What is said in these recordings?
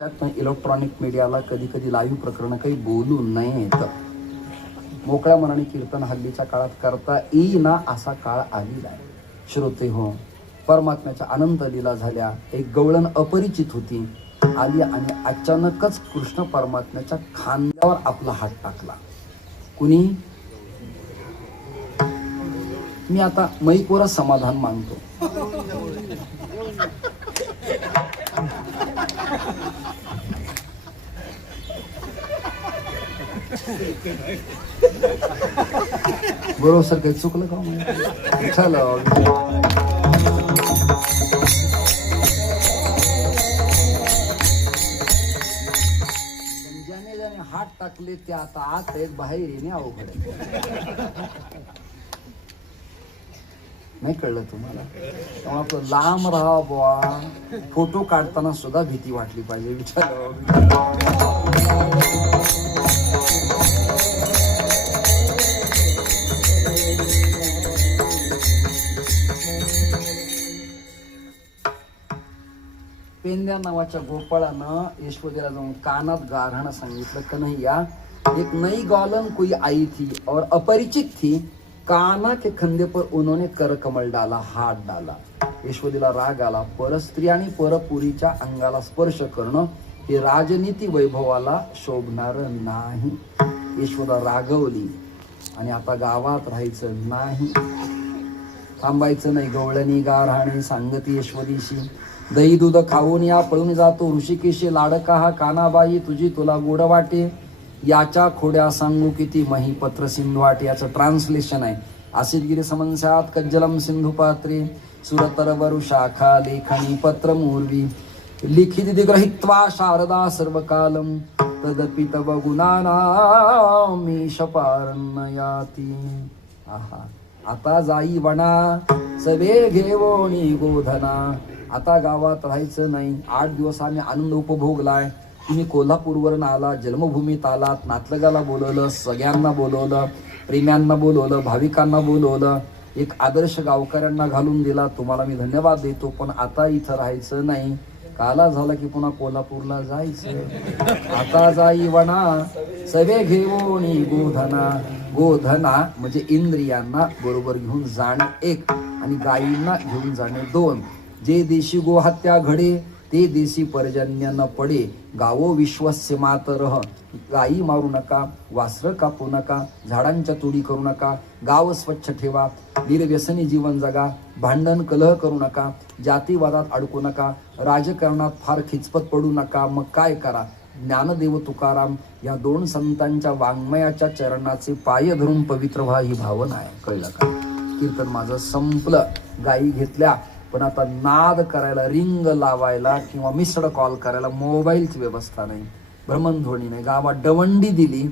Electronic मीडियाला कधी कधी लाईव्ह प्रकरण काही बोलू नयेत. मोकळ्या मनाने कीर्तन हल्लीच्या काळात करता येईना असा काळ आलेला आहे. श्रोते हो, परमात्म्याच्या अनंत लीला झाल्या. एक गवळण अपरिचित होती, आली आणि अचानकच कृष्ण परमात्म्याच्या खांद्यावर आपला हात टाकला. कुणी? मी आता मैकोर समाधान मानतो. बरोबर सर, काही चुकलं का? चला, ज्याने ज्याने हात टाकले ते आता आत आहेत, बाहेर येणे अवघड आहे. नाही कळलं तुम्हाला? तेव्हा आपलं लांब राहा बुवा. फोटो काढताना सुद्धा भीती वाटली पाहिजे. पेंद्या नावाच्या गोपाळानं यशोदेला जाऊन कानात गारहाणं सांगितलं, कन्हैया एक नई गौलन कोई आई थी और अपरिचित थी, काना के खंदे पर उन्होंने कर कमल डाला, हात डाला. यशोदेला राग आला. परस्त्री आणि परपुरीच्या अंगाला स्पर्श करणं हे राजनीती वैभवाला शोभणार नाही. यशोदा रागवली आणि आता गावात राहायचं नाही, थांबायचं नाही. गवळणी गारहाणी सांगती यशोदीशी, दही दूध खाऊन या पळून जातो ऋषिकेशी, लाडका हा कानाबाई तुझी तुला गोड वाटे, याच्या खोड्या सांगू किती मही पत्र सिंधू वाटे. याचं ट्रान्सलेशन आहे, आसितगिरी समन्स्यात कज्जलम सिंधू पात्रे, सुरतरवरु शाखा लेखणी पत्र मूर्वी, लिखित दिग्रहित्वा शारदा सर्वकालम, तदपि तव गुणानामीश पारण्ययाति. आहा, आता जाई वना सवे घेवोनी गोधना. आता गावात राहायचं नाही. 8 दिवस आम्ही आनंद उपभोगलाय. तुम्ही कोल्हापूरवरून आला, जन्मभूमीत आलात, नातलगाला बोलवलं, सगळ्यांना बोलवलं, प्रेम्यांना बोलवलं, भाविकांना बोलवलं, एक आदर्श गावकऱ्यांना घालून दिला. तुम्हाला मी धन्यवाद देतो. पण आता इथं राहायचं नाही. काला झाला की पुन्हा कोल्हापूरला जायचं. आता जाई वना सवे घेऊनी गोधना. गोधना म्हणजे इंद्रियांना बरोबर घेऊन जाणे एक, आणि गायींना घेऊन जाणे 2. जे देशी गोहत्या घडे ते देशी पर्जन्य न पडे. गावो विश्वस्य मातरः. गायी मारू नका, वासरं कापू नका, झाडांच्या तोडी करू नका, गाव स्वच्छ ठेवा, निर्व्यसनी जीवन जगा, भांडण कलह करू नका, जातीवादात अडकू नका, राजकारणात फार खिचपत पडू नका. मग काय करा? ज्ञानदेव तुकाराम या 2 संतांच्या वाङ्मयाच्या चरणाचे पाय धरून पवित्र व्हा, ही भावना आहे. कळलं का? कीर्तन माझं संपलं. गायी घेतल्या, पण आता नाद करायला, रिंग लावायला किंवा मिस्ड कॉल करायला मोबाईलची व्यवस्था नाही, भ्रमणध्वनी नाही. गावात दवंडी दिली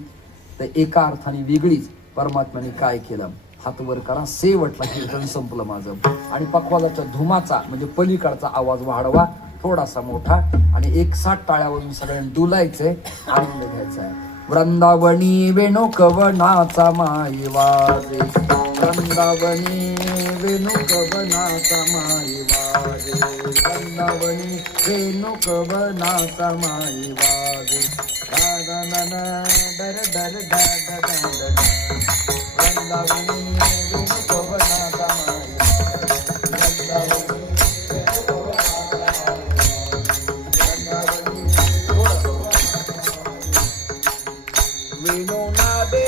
तर एका अर्थाने वेगळीच. परमात्म्याने काय केलं? हात वर करा, शेवटला कीर्तन संपलं माझं. आणि पखवाजाच्या धुमाचा म्हणजे पलीकडचा आवाज वाढवा थोडासा मोठा, आणि 160 टाळ्यावरून सगळ्यांनी डुलायचंय, आनंद घ्यायचा आहे. वृंदावनी वेणू कवनाचा माई वाजे, वृंदावनी वेणू कवनाचा माई वाजे, वृंदावनी वेणू कवनाचा माई वाजे, डर डर डर डर. वृंदावनी वेणू कवनाचा माई वाजे, वेणू नादे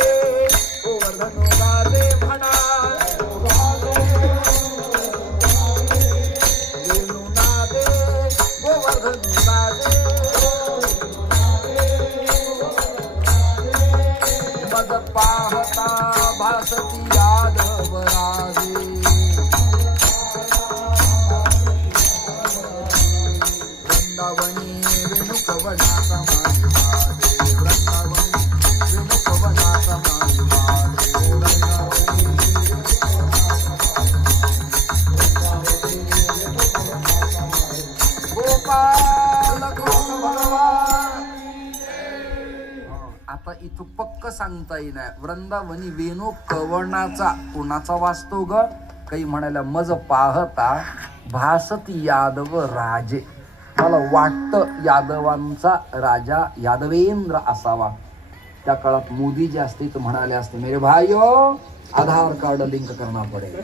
गोवर्धनो गादे म्हणा, वेणू नादे गोवर्धनो गादे, मज पाहता भासती यादव राजे, वृंदावनी वेणू कवनाचा माई वाजे, वृंदावनी आता इथं पक्क सांगता येईना. वृंदावनी वेणू कवनाचा कोणाचा वाचतो ग? काही म्हणायला मज पाहता भासती यादव राजे. मला वाटतं यादवांचा राजा यादवेंद्र असावा. त्या काळात मोदी जे असते तर म्हणाले असते, मेरे भाइयो आधार कार्ड लिंक करना पडेल.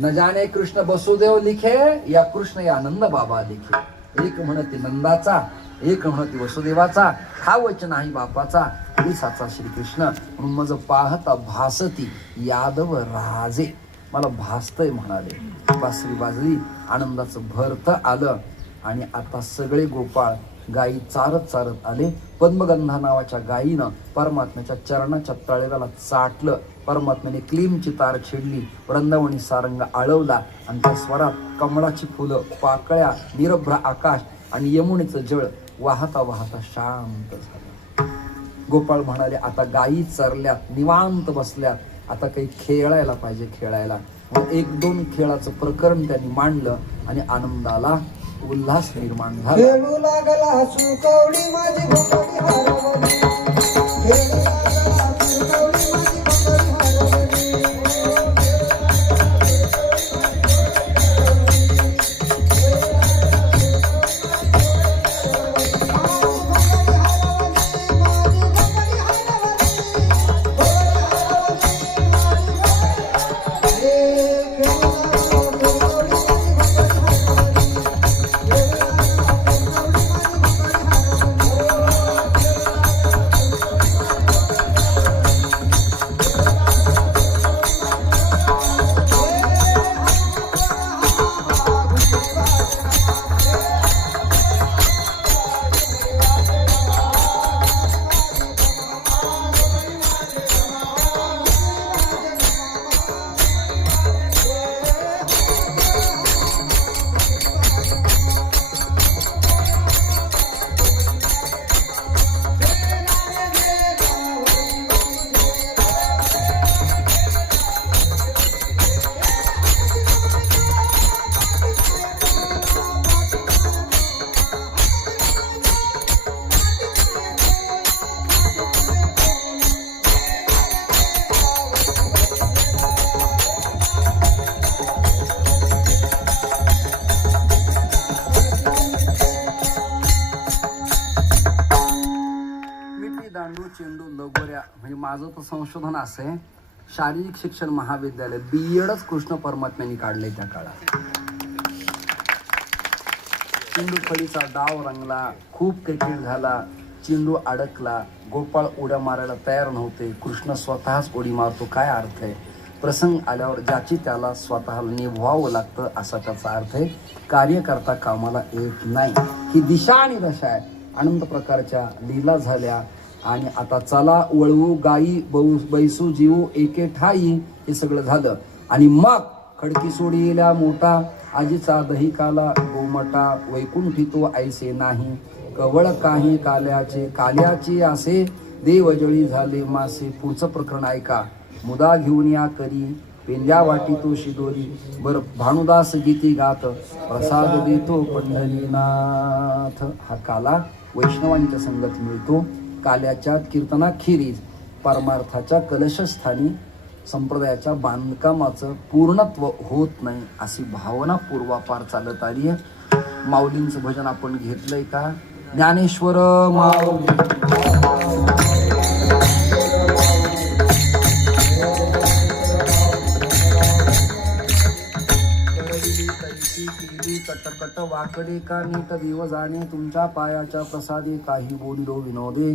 न जाने कृष्ण वसुदेव लिखे या कृष्ण या नंद बाबा लिखे. एक म्हणते नंदाचा, एक म्हणते वसुदेवाचा, हा वचन नाही बापाचा, पुरुषाचा श्रीकृष्ण. म्हणून माझं पाहता भासती यादव राजे. मला भासतय म्हणाले. बासरी वाजली, आनंदाचं भरत आलं. आणि आता सगळे गोपाळ गायी चारत चारत आले. पद्मगंधा नावाच्या गायीनं परमात्म्याच्या चरणाच्या तळेला चाटलं. परमात्म्याने क्लीमची तार छेडली, वृंदावनी सारंग आळवला आणि त्या स्वरात कमळाची फुलं, पाकळ्या, निरभ्र आकाश आणि यमुनेचं जळ वाहता वाहता शांत झालं. गोपाळ म्हणाले, आता गायी चरल्यात, निवांत बसल्यात, आता काही खेळायला पाहिजे, खेळायला. मग एक दोन खेळाचं प्रकरण त्यांनी मांडलं आणि आनंदाला उल्हास निर्माण झाला. खेळू लागला सुकवडी माझी भोकडी हरवली, खेळू लागला सुकवडी माझी भोकडी हरवली. चेंडू लगोऱ्या. म्हणजे माझं तर संशोधन असं आहे, शारीरिक शिक्षण महाविद्यालय बीएडच कृष्ण परमात्म्यांनी काढले त्या काळात. चेंडू फळीचा डाव रंगला, खूप क्रिकेट झाला, चेंडू अडकला, गोपाळ उड्या मारायला तयार नव्हते, कृष्ण स्वतःच उडी मारतो. काय अर्थ आहे? प्रसंग आल्यावर ज्याची त्याला स्वतःला निभवावं लागतं असा त्याचा अर्थ आहे. कार्य करता कामाला येत नाही. ही दिशा आणि दशा आहे. अनंत प्रकारच्या लीला झाल्या आणि आता चला वळवू गायी बैसू जीवू एके ठाई, हे सगळं झालं. आणि मग खडकी सोडीला मोठा, आजीचा दही काला गोमटा, वैकुंठी तो ऐसे नाही, कवळ काही काल्याचे असे, देवजळी झाले मासे. पुढचं प्रकरण ऐका. मुदा घेऊन या करी, पेंद्या वाटी तो शिदोरी, बर भानुदास गीती गात, प्रसाद देतो पंढरीनाथ. हा काला वैष्णवांच्या संगत मिळतो. काल्याच्या कीर्तनाखेरीज परमार्थाच्या कलशस्थानी संप्रदायाच्या बांधकामाचं पूर्णत्व होत नाही, अशी भावना पूर्वापार चालत आली आहे. माऊलींचं भजन आपण घेतलंय का? ज्ञानेश्वर माऊली कटकट वाकडे का नीट देव जाणे, तुमच्या पायाच्या प्रसादे काही बोलिलो विनोदे,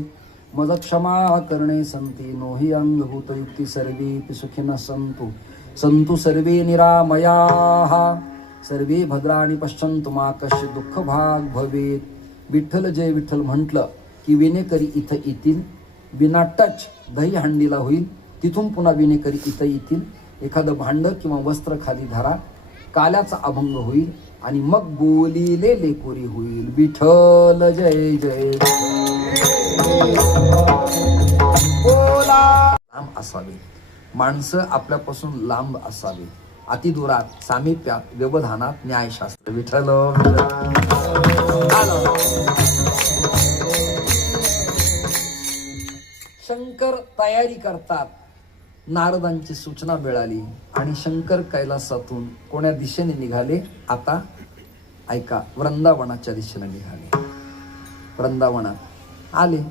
मज क्षमा करणे संती, नोही अंगभूत युक्ती सर्वे सुखिन संतु, संतु सर्वे निरामयाः, सर्वे भद्राणी पश्यन्तु मा कश्चित् दुःख भाग भवेत. विठ्ठल जय विठ्ठल म्हटलं की विनेकरी इथं येतील. बिना टच दही हंडीला होईल, तिथून पुन्हा विनेकरी इथं येतील. एखादं भांड किंवा वस्त्र खाली धरा, काल्याचा अभंग होईल आणि मग बोलिले लेकोरी होईल. विठ्ठल जय जय बोला. लांब असावे माणसं, आपल्यापासून लांब असावे, अतिदूरात, सामिप्यात, व्यवधानात, न्यायशास्त्र. विठ्ठल शंकर तयारी करतात. नारदांची सूचना मिळाली आणि शंकर कैलासातून कोण्या दिशेने निघाले? आता ऐका, वृंदावनाच्या दिशेने निघाले. वृंदावनात आले.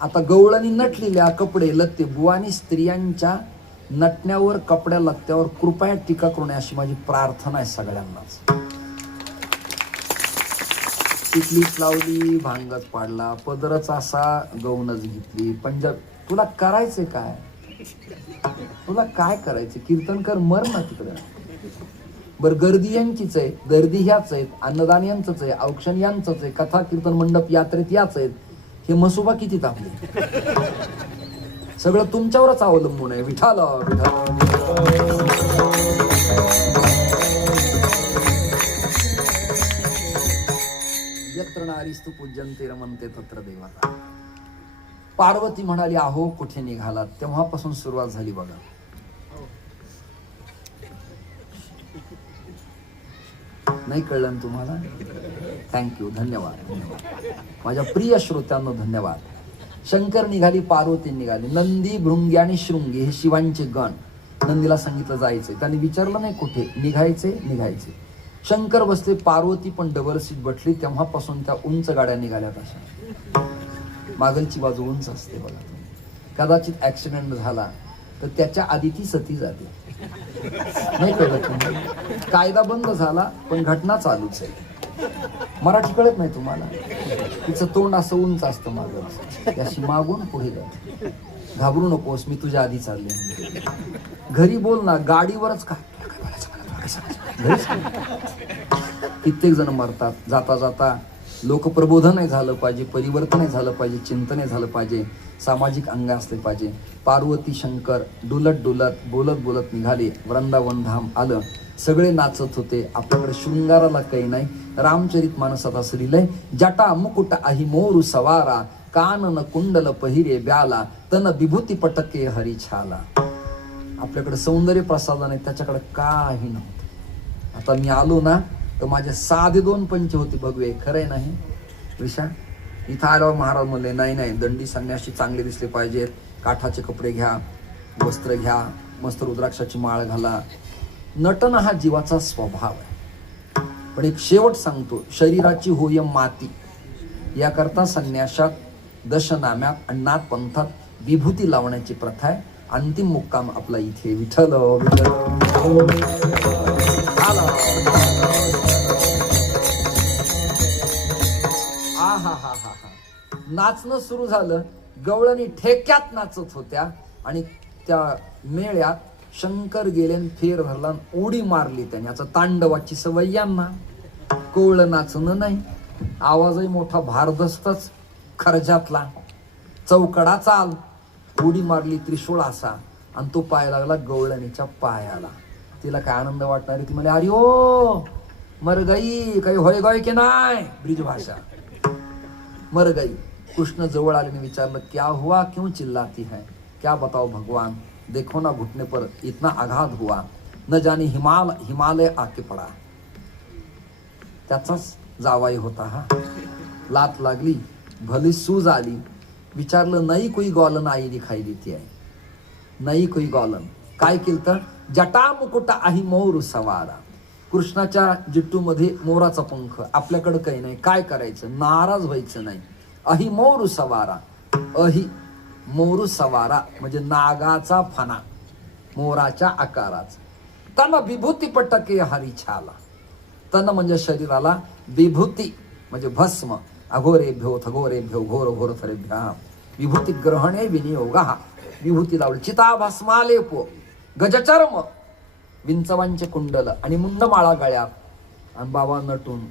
आता गवळणी नटलेल्या कपडे लत्ते, बुवानी स्त्रियांच्या नटण्यावर कपड्या लत्त्यावर कृपया टीका करू नये अशी माझी प्रार्थना आहे सगळ्यांनाच. टिकलीच लावली, भांगच पाडला, पदरच असा, गौनच घेतली, पंजाब. तुला करायचंय काय? तुला काय करायचं? कीर्तन कर, मर ना तिकडं. बर, गर्दी यांचीच आहे, गर्दी ह्याच आहेत, अन्नदान यांचंच आहे, औक्षण यांचंच आहे, कथा कीर्तन मंडप यात्रेत याच आहेत. हे मसुबा किती तापले? सगळं तुमच्यावरच अवलंबून आहे. विठाला यत्र नारीस्तु पूज्यन्ते रमन्ते तत्र देवता. पार्वती म्हणाली, अहो कुठे निघालात? तेव्हापासून सुरुवात झाली बघा. नाही कळलं ना तुम्हाला? थँक्यू, धन्यवाद. माझ्या प्रिय श्रोत्यांनो धन्यवाद. शंकर निघाली, पार्वती निघाली. नंदी, भृंगी आणि शृंगी हे शिवांचे गण. नंदीला सांगितलं जायचंय, त्यांनी विचारलं नाही कुठे निघायचे. शंकर बसले, पार्वती पण डबल सीट बसली. तेव्हापासून त्या उंच गाड्या निघाल्यात. अशा मागलची बाजू उंच असते बघा. कदाचित ऍक्सिडेंट झाला तर त्याच्या आधी ती सती जाते. नाही कळत तुम्हाला? कायदा बंद झाला पण घटना चालूच आहे. मराठी कळत नाही तुम्हाला? तिचं तोंड असं उंच असतं मागं, त्याशी मागून पुढे जाते. घाबरू नकोस, मी तुझ्या आधी चालले. घरी बोल ना, गाडीवरच काय कित्येक जण मरतात. जाता जाता लोकप्रबोधन नाही झालं पाहिजे, परिवर्तन नाही झालं पाहिजे, चिंतन नाही झालं पाहिजे, सामाजिक अंग असले पाहिजे. पार्वती शंकर डुलत बोलत निघाले. वृंदावन धाम आलं. सगळे नाचत होते. आपल्याकडे शृंगाराला काही नाही. रामचरित मानसात असं लिहिलंय, जटा मुकुट आही मोरू सवारा, कानन कुंडल पहिरे ब्याला, तन विभूती पटके हरी छाला. आपल्याकडे सौंदर्य प्रसाधन आहे, त्याच्याकडे काही नव्हतं. आता मी आलो ना तर माझे साधे 2 पंच होते भगवे. खरंय नाही विषा? इथं आल्यावर महाराज म्हणले, नाही दंडी संन्यासी चांगले दिसले पाहिजेत, काठाचे कपडे घ्या, वस्त्र घ्या, मस्त रुद्राक्षाची माळ घाला. नटन हा जीवाचा स्वभाव आहे. पण एक शेवट सांगतो, शरीराची होय माती. याकरता संन्यासात, दशनाम्यात, अण्णात पंथात विभूती लावण्याची प्रथा आहे. अंतिम मुक्काम आपला इथे. विठ्ठल नाचणं सुरू झालं. गवळणी ठेक्यात नाचत होत्या आणि त्या मेळ्यात शंकर गेले, फेर धरला, उडी मारली त्याने. आता तांडवाची सवय यांना. कोवळं नाचणं नाही, आवाजही मोठा, भारदस्तच खर्जातला, चौकडा चाल. उडी मारली त्रिशूळ असा आणि तो पाय लागला गवळणीच्या पायाला. तिला काय आनंद वाटणार? ती म्हणे, अरे ओ मर गई, काही होय गय की नाही, ब्रिज भाषा, मर गई. कृष्ण जवळ आले, विचारलं, क्या हुआ, क्यों चिल्लाती है? क्या बताओ भगवान, देखो ना घुटने पर इतना आघात हुआ, न जाने हिमालय आके पडा. त्याचाच जावाई होता हा. लात लागली, भली सूज आली. विचारलं, नाही कोई गॉलन आई दिखाई देती आहे? नाही कोई गॉलन. काय केलं तर, जटा मुकुट आही मोर सवारा. कृष्णाच्या जिट्टूमध्ये मोराचा पंख. आपल्याकडे काही नाही, काय करायचं? नाराज व्हायचं नाही. अही मोर सवारा. अही मोर सवारा म्हणजे नागाचा फणा, मोराच्या आकाराचा. तन विभूती पटके हरी छाला. तन म्हणजे शरीराला, विभूती म्हणजे भस्म. अघोरे भ्यो थघोरे भ्यो घोर घोर थरे भ्या. विभूती ग्रहणे विनियोगा. विभूती लावली. चिता भस्मालेपो, गजचर्म, विंचवांचे कुंडल आणि मुंडमाळा गळ्यात. आणि बाबा नटून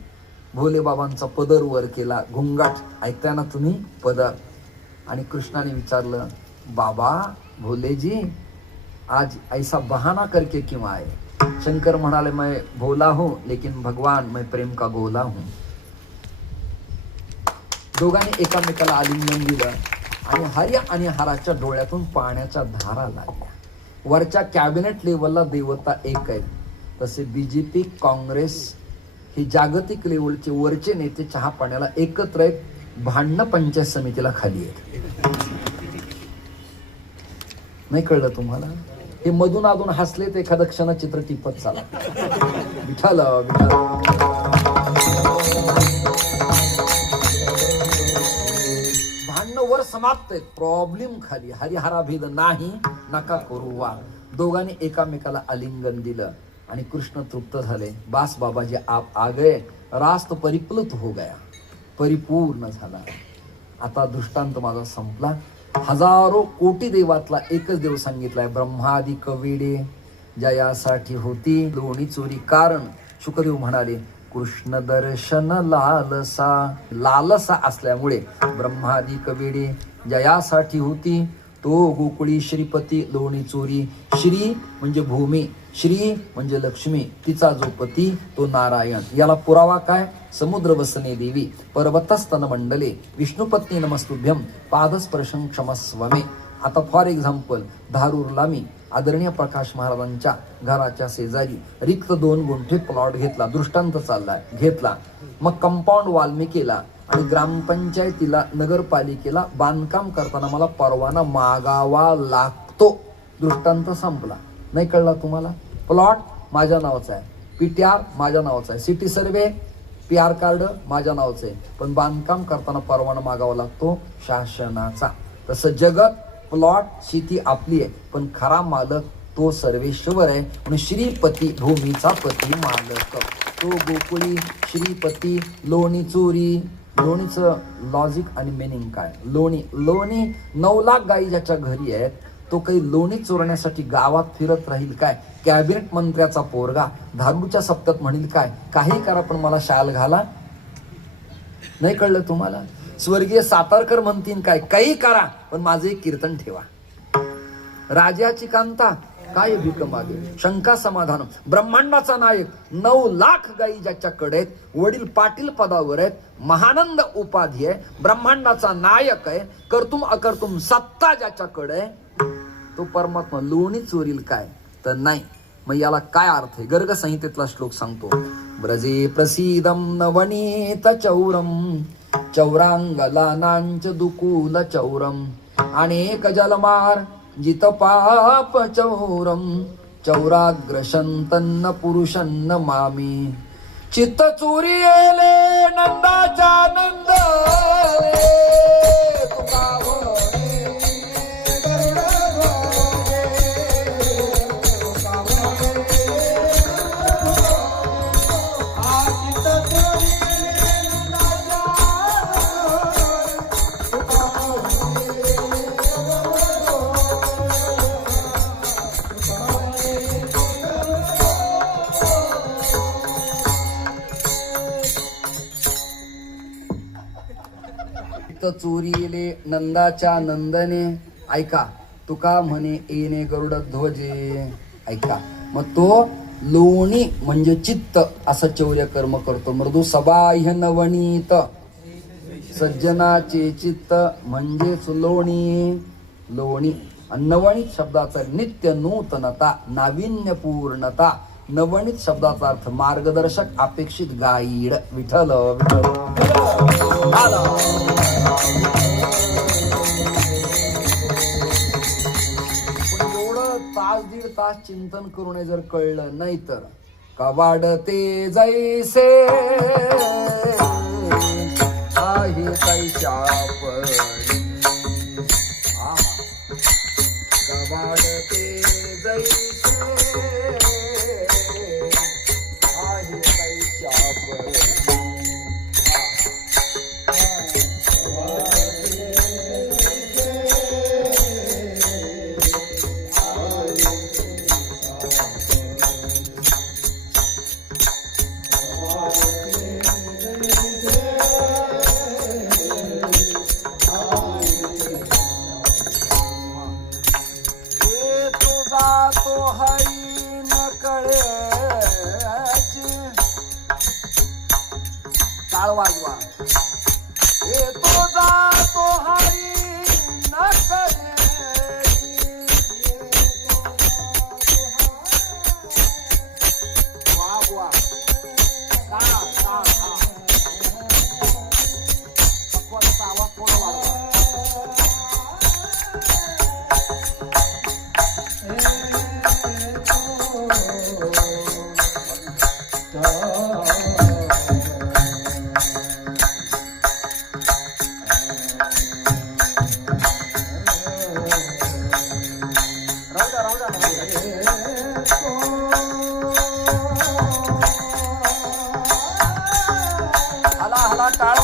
भोले बाबांचा पदर वर केला, घुंगाट. ऐकताय ना तुम्ही? पदर. आणि कृष्णाने विचारलं, बाबा भोलेजी आज ऐसा बहाना करके क्यों आए? शंकर म्हणाले, मैं भोला हूं लेकिन भगवान मैं प्रेम का गोला हूं. दोघांनी एकामेकाला आलिंगन दिलं आणि हर्या आणि हाराच्या डोळ्यातून पाण्याच्या धारा लागल्या. वरच्या कॅबिनेट लेवलला देवता एक आहेत, तसे बीजेपी, काँग्रेस ही जागतिक लेवलचे वरचे नेते चहा पाण्याला एकत्र आहेत. भांडणं पंचायत समितीला खाली आहेत. नाही कळलं तुम्हाला? हे मधून अधून हसले तर एखादं क्षण चित्र टिपत चाला. विठाला समाप्त आहेत. प्रॉब्लेम खाली हरिहराभेद नाही नका करू वा. दोघांनी एकामेकाला आलिंगन दिलं आणि कृष्ण तृप्त झाले. बास बाबाजी आप आ गए, रास्त परिप्लुत हो गया, परिपूर्ण झाला. आता दृष्टांत माझा संपला. हजारो कोटी देवातला एकच देव सांगितलाय, ब्रह्मादि कविडे जयासाठी होती दोन्ही चोरी. कारण शुकदेव म्हणाले कृष्ण दर्शन लालसा, लालसा असल्यामुळे ब्रह्मादि कविडे जयासाठी होती. तो गोकुळी श्रीपती लोणी चोरी. श्री म्हणजे भूमी, श्री म्हणजे लक्ष्मी, तिचा जो पती तो नारायण. याला पुरावा काय? समुद्र वसने देवी पर्वतस्तन मंडले विष्णुपत्नी नमस्तुभ्यम पादस्पर्शं क्षमस्वमे. आता फॉर एक्झाम्पल धारूरला मी आदरणीय प्रकाश महाराजांच्या घराच्या शेजारी रिक्त 2 गुंठे प्लॉट घेतला. दृष्टांत चाललाय, घेतला. मग कंपाऊंड वॉल मी केला आणि ग्रामपंचायतीला नगरपालिकेला बांधकाम करताना मला परवाना मागावा लागतो. दृष्टांत संपला. नाही कळला तुम्हाला? प्लॉट माझ्या नावाचा आहे, पीटीआर माझ्या नावाचा आहे, सिटी सर्वे PR कार्ड माझ्या नावाचं आहे, पण बांधकाम करताना परवाना मागावा लागतो शासनाचा. तसं जगत प्लॉट शेती आपली आहे, पण खरा मालक तो सर्वेश्वर आहे. म्हणून श्रीपती भूमीचा पती मालक तो गोकुळी श्रीपती. लोणी चोरी, लोणीचं लॉजिक आणि मिनिंग काय? लोणी 9 लाख गायी ज्याच्या घरी आहेत तो काही लोणी चोरण्यासाठी गावात फिरत राहील काय? कॅबिनेट मंत्र्याचा पोरगा धारूरच्या सप्त्यात म्हणील काय? काही करा पण मला शाल घाला. नाही कळलं तुम्हाला? स्वर्गीय सातारकर म्हणतील काय? काही करा पण माझे एक कीर्तन ठेवा. राजाची कांता काय भीक मागे, शंका समाधान. ब्रह्मांडाचा नायक 9 लाख गायी ज्याच्याकडे आहेत, वडील पाटील पदावर आहेत, महानंद उपाधी आहे, ब्रह्मांडाचा नायक आहे, कर्तुम अकर्तुम सत्ता ज्याच्याकडे आहे तो परमात्मा लोणी चोरील काय? तर नाही. मग याला काय अर्थ आहे? गर्ग संहितेतला श्लोक सांगतो. ब्रजे प्रसीदम नवनीत चौरम चौरांगलानांच दुकूल चौरम अनेक जलमार जित पाप चौरम चौराग्रशंतन्न पुरुषन्न मामी. चित्त चोरी येले नंदाचा नंद चोरीले नंदाच्या नंदने. ऐका तुका म्हणे येणे गरुड ध्वजे. ऐका मग तो लोणी म्हणजे चित्त असं चौर्य कर्म करतो. मृदू सबाह्य नवनीत सज्जनाचे चित्त म्हणजेच लोणी. लोणी नवनीत शब्दाचा नित्य नूतनता, नाविन्यपूर्णता. नवनीत शब्दाचा अर्थ मार्गदर्शक, अपेक्षित, गाईड. विठ्ठल एवढं 1-1.5 तास चिंतन करून जर कळलं नाही तर कवाडते जैसे आहे कैच्या परी. कवाडते जैसे आहे कैच्या परी.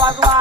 वाजवा.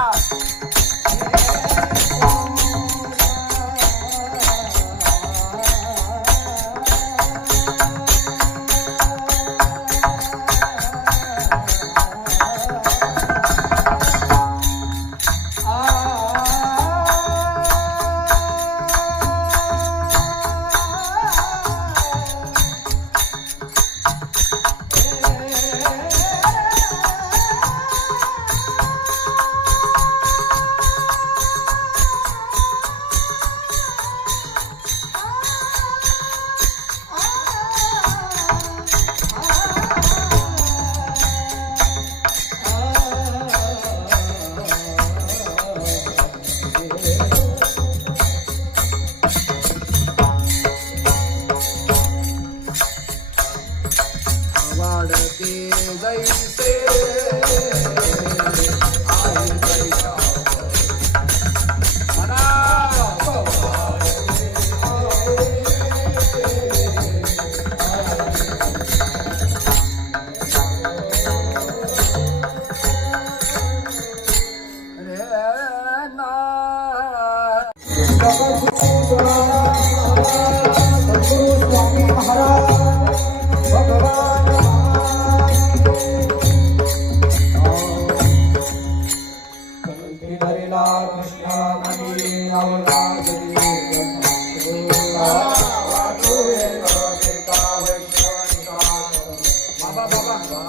वाढते जैसे आहे जैसा म्हणा. रे ना सद्गुरु स्वामी महाराज भगवान हरिला कृष्णा मनी अवतार बाबा बाबा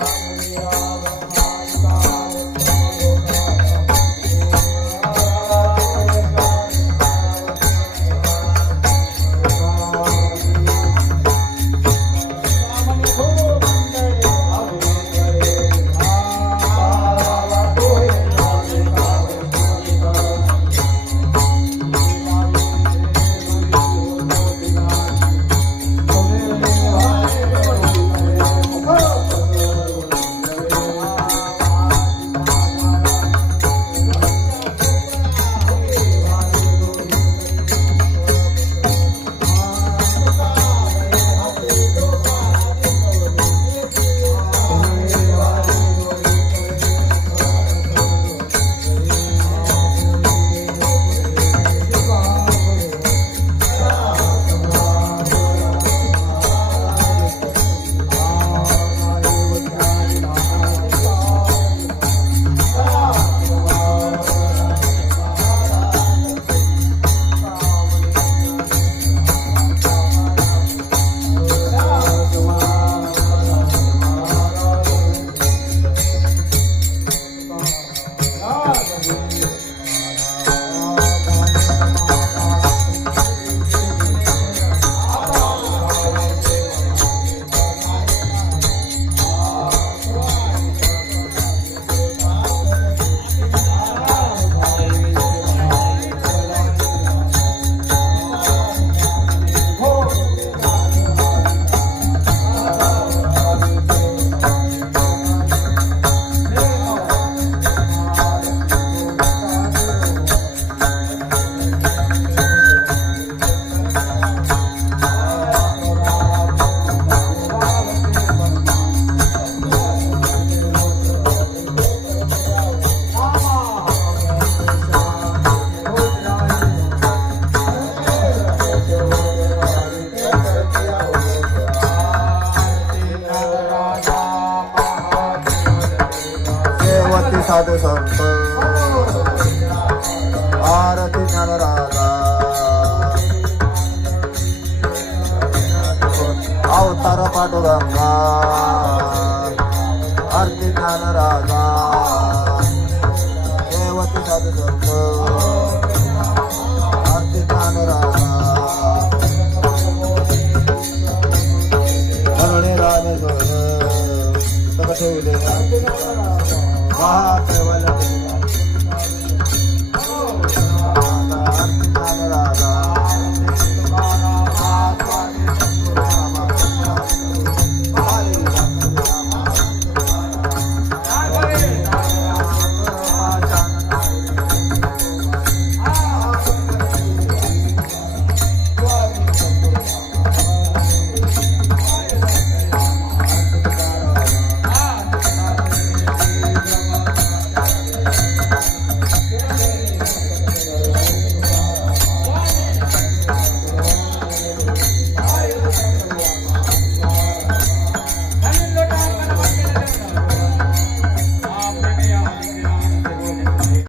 साधू संत आरती ज्ञान राधा अवतार पांडुरंगा आरती ज्ञान राधा देवती साधू संत आरती ज्ञान राधा रामे ठेवले